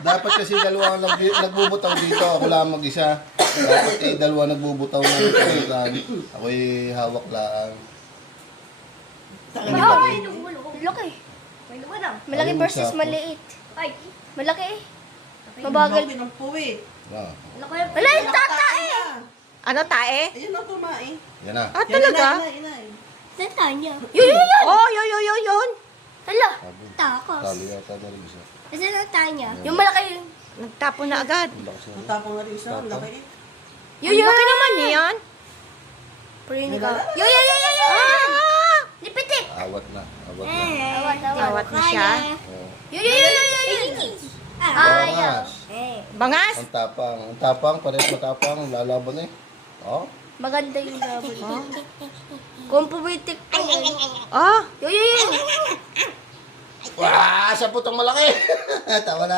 Dapat kasi dalawa ang nagbubutaw dito. Ako lang mag-isa. Dapat dalawa nagbubutaw ng kaitan. Ako'y hawak lang. Laki. Malaki versus maliit. Ay, Malaki eh. Mabagal. Pinampuwi. Ah, Wala yung tatae. Ano, tae? Ayun ang tumae. yan na. Ah, talaga? Tatae niya. Oh, yun. Hala. Sabi. Takos. Talo yata na rin isa. Kasi tatae niya. Yung malaki. Nagtapon na agad. Ang lakas na. Natapong nga rin isa. Ang laki eh. Yung laki naman niyan. Purinig ka. Yo. Lipitik. Awat na. Awat na. Awat na siya. Oh. Yo. Ayaw. Bangas? Ang tapang. Ang tapang. Parehas matapang. Lalaban eh. Oh. Maganda yung laban. Kung pumitik pa yan. Oh, Yo. Wah! Sa putong malaki! Tawa na.